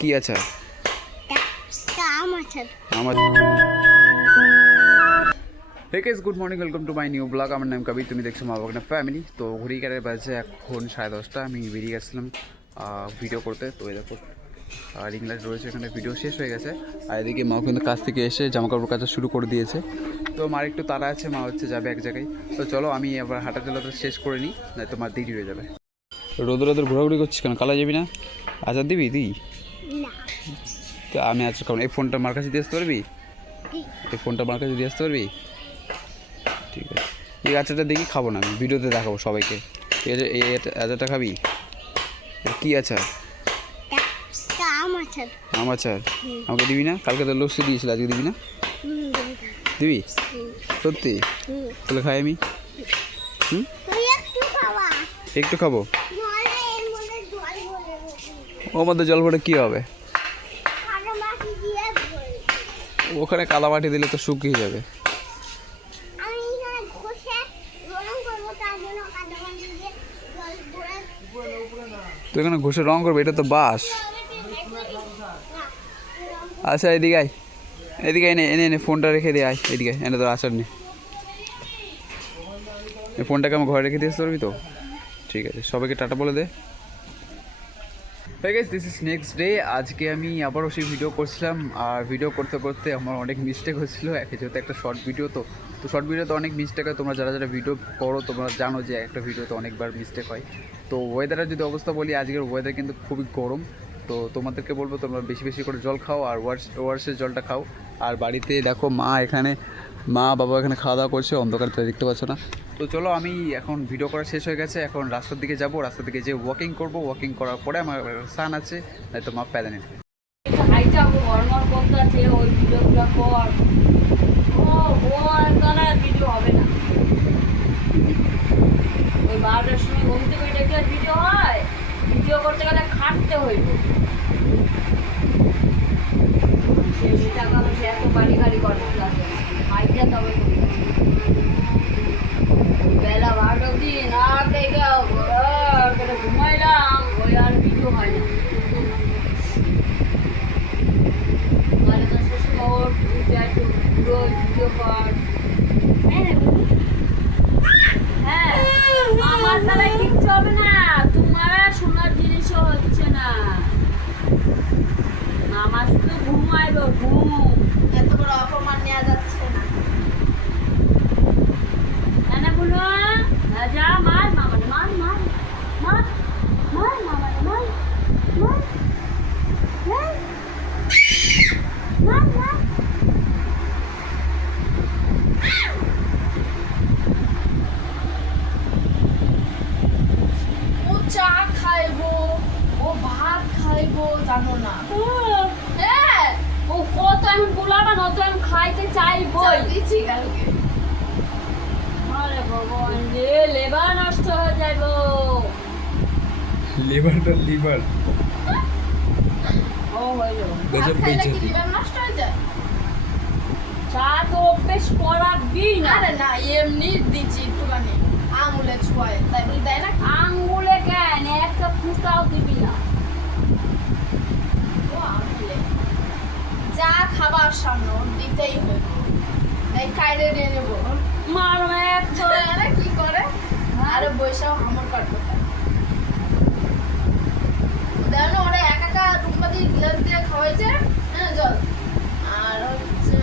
কি আচার? Hey guys, good morning, welcome to my new blog. আমার নাম কবির, তুমি দেখছো মা বাগনা ফ্যামিলি। তো ঘড়ি কাটার বাজে এখন 10:30। আমি বেরিয়ে গেছিলাম ভিডিও করতে। তো এই দেখো রিং লাইট রয়েছে এখানে, ভিডিও শেষ হয়ে গেছে। আর এদিকে মাও কিন্তু কাজ থেকে এসে জামাকাপড় কাচা শুরু করে দিয়েছে। তো মার একটু তাড়া আছে, মা হচ্ছে যাবে এক জায়গায়। তো চলো আমি আবার হাঁটা চলাটা শেষ করে নিই, নয় তোমার দেরি হয়ে যাবে। রোদে রোদের ঘোরাঘুরি করছিস কেন? কালা যাবি না? আচার দিবি তুই? তো আমি আচার খাবো। এই ফোনটা মার কাছে দিয়ে আসতে পারবি? এই ফোনটা মার কাছে দিয়ে আসতে পারবি? ঠিক আছে, এই আচারটা দেখি খাবো না, আমি ভিডিওতে দেখাবো সবাইকে। ঠিক আছে, এই আচারটা খাবি? কি আচার? আম আচার। আমাকে দিবি না? কালকে তো লস্যি দিয়েছিল, আজকে দিবি না? দিবি সত্যি? তাহলে খাই আমি। একটু খাবো। ওর মধ্যে জল ভরে কী হবে? ওখানে কালা মাটি দিলে তো শুকিয়ে যাবে। তুই এখানে ঘষে রং করবে? এটা তো বাঁশ। আচ্ছা এদিকে আয়, এদিকে এনে এনে এনে ফোনটা রেখে দিয়ে আয়, এদিকে এনে তোর আচার নে। এই ফোনটাকে আমার ঘরে রেখে দিয়ে আসতে পারবি তো? ঠিক আছে, সবাইকে টাটা বলে দে। হ্যাঁ guys, this is next day. আজকে আমি আবারও সেই ভিডিও করছিলাম, আর ভিডিও করতে করতে আমার অনেক মিস্টেক হয়েছিলো। যেহেতু একটা শর্ট ভিডিও, তো শর্ট ভিডিওতে অনেক মিস্টেক হয়। তোমরা যারা যারা ভিডিও করো তোমরা জানো যে একটা ভিডিওতে অনেকবার মিস্টেক হয়। তো ওয়েদারের যদি অবস্থা বলি, আজকের ওয়েদার কিন্তু খুবই গরম। তো তোমাদেরকে বলবো তোমরা বেশি বেশি করে জল খাও, আর ওয়ার্সের জলটা খাও। আর বাড়িতে দেখো মা বাবা এখানে খাওয়া দাওয়া করছে, অন্ধকার তো দেখতে পাচ্ছ না। তো চলো, আমি এখন ভিডিও করা শেষ হয়ে গেছে, এখন রাস্তার দিকে যাব। রাস্তার দিকে যে ওয়াকিং করব, ওয়াকিং করার পরে আমার সান আছে, নয়তো মা প্যাদা নেবে। ওই 12টার সময় ঘুম থেকে ডেকে ভিডিও হয়, ভিডিও করতে গেলে খাটতে হইব। সে টাকা পয়সা এত বাড়ি গাড়ি করতে লাগে, হাইটা তবে বেলা 12টা অবধি না দেখে ঘুমাইলাম, ওই আর ভিডিও হয় না। মানে তো শ্বশুর একটু পুরো ভিডিও কর। হ্যাঁ, আমার দ্বারা কিচ্ছু হবে না, তোমার শোনার জিনিসও হচ্ছে না। আমার শুধু ঘুমাইব, ঘুম। এত বড় অপমান নেওয়া যাচ্ছে না। না বলো যা, মার মামা, মার মার মার মার মামা, মার মার মার মার। ও চা খাইবো, ও ভাত খাইবো, জানো না? হ্যাঁ, ও কত এখন গোলাপা নত আমি খাইতে চাইবই। দিচ্ছি কালকে। আরে ভগবান রে, লেবার নষ্ট হয়ে যাইব। লিভার ও হইল ভাত খাইলে কি লিভার নষ্ট হয়ে যায়? চা তো অভ্যেস করাবি না। আরে না, এমনি দিচ্ছি একটুখানি আঙুলে ছোঁয়ায়, তাই বলে দেয় না? আঙ্গুলে কেন একটা ফুটাও দিবি না? ও আঙুলে যা খাবার সামনে ওর দিতেই হবে। এই কাইরে নিয়ে নেবো। মারবে একটা। আরে কি করে? আরে বৈশাখ আমার কাটবো। দেখো ওরা একা একা রুমপাতি গ্লাস দিয়ে খাওয়াইছে, হ্যাঁ জল। আর হচ্ছে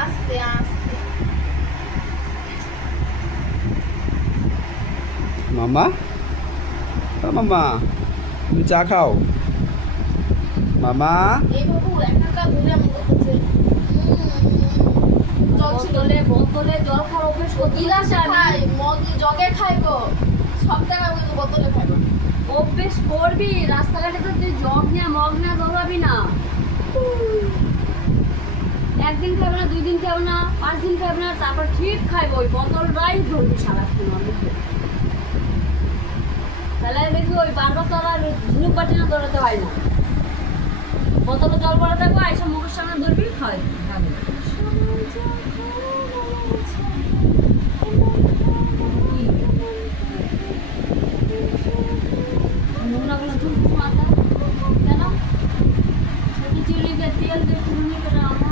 আস্তে আস্তে। মাম্মা, মাম্মা তুমি চা খাও। মামা এই বাবু একা একা ধরে মনে করছে জল ছিল। বোতলে জল খাওয়ার অভ্যেস করতে গিলাসে খাই, মগে জগে খাইবো, সব টাকা কিন্তু বোতলে খাইবো। অভ্যেস করবি। রাস্তাঘাটে তো তুই জগ না মগ না দৌড়াবি না। একদিন খাবে না, 2 দিন খাবে না, 5 দিন খাবে না, তারপর ঠিক খাইবো। ওই বোতলটাই ধরবি সারাক্ষণ অনেক। তাহলে দেখবি ওই বারবার তো আর ঝিনুক বাটি না দৌড়াতে হয় না। বোতলে জল ভরা থাকবো, আইসা মুখের সামনে ধরবি, খাওয়াই দিবি, খাবে না। নোংরাগুলো ধুবো মাথা, কেন? ছোটি চিড়িকে তেল দিয়ে কুড়ুনি করে আমার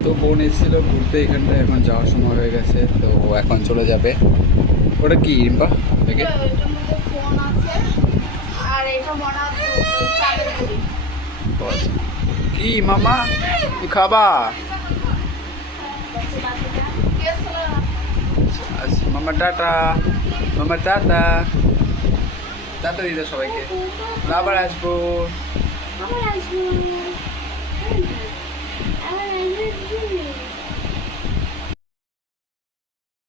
তো বোন এসেছিল ঘুরতে এখানটা, এখন যাওয়ার সময় হয়ে গেছে, তো ও এখন চলে যাবে। ওটা কি রিম্পা দেখে? এটার মধ্যে ফোন আছে আর এটা মনে হয় চালের গুঁড়ি। কি মামা কি খাবা? আচ্ছা, মামা টাটা, মামা টাটা, টাটা দিদা সবাইকে, আবার আসবো। আবার আসবো।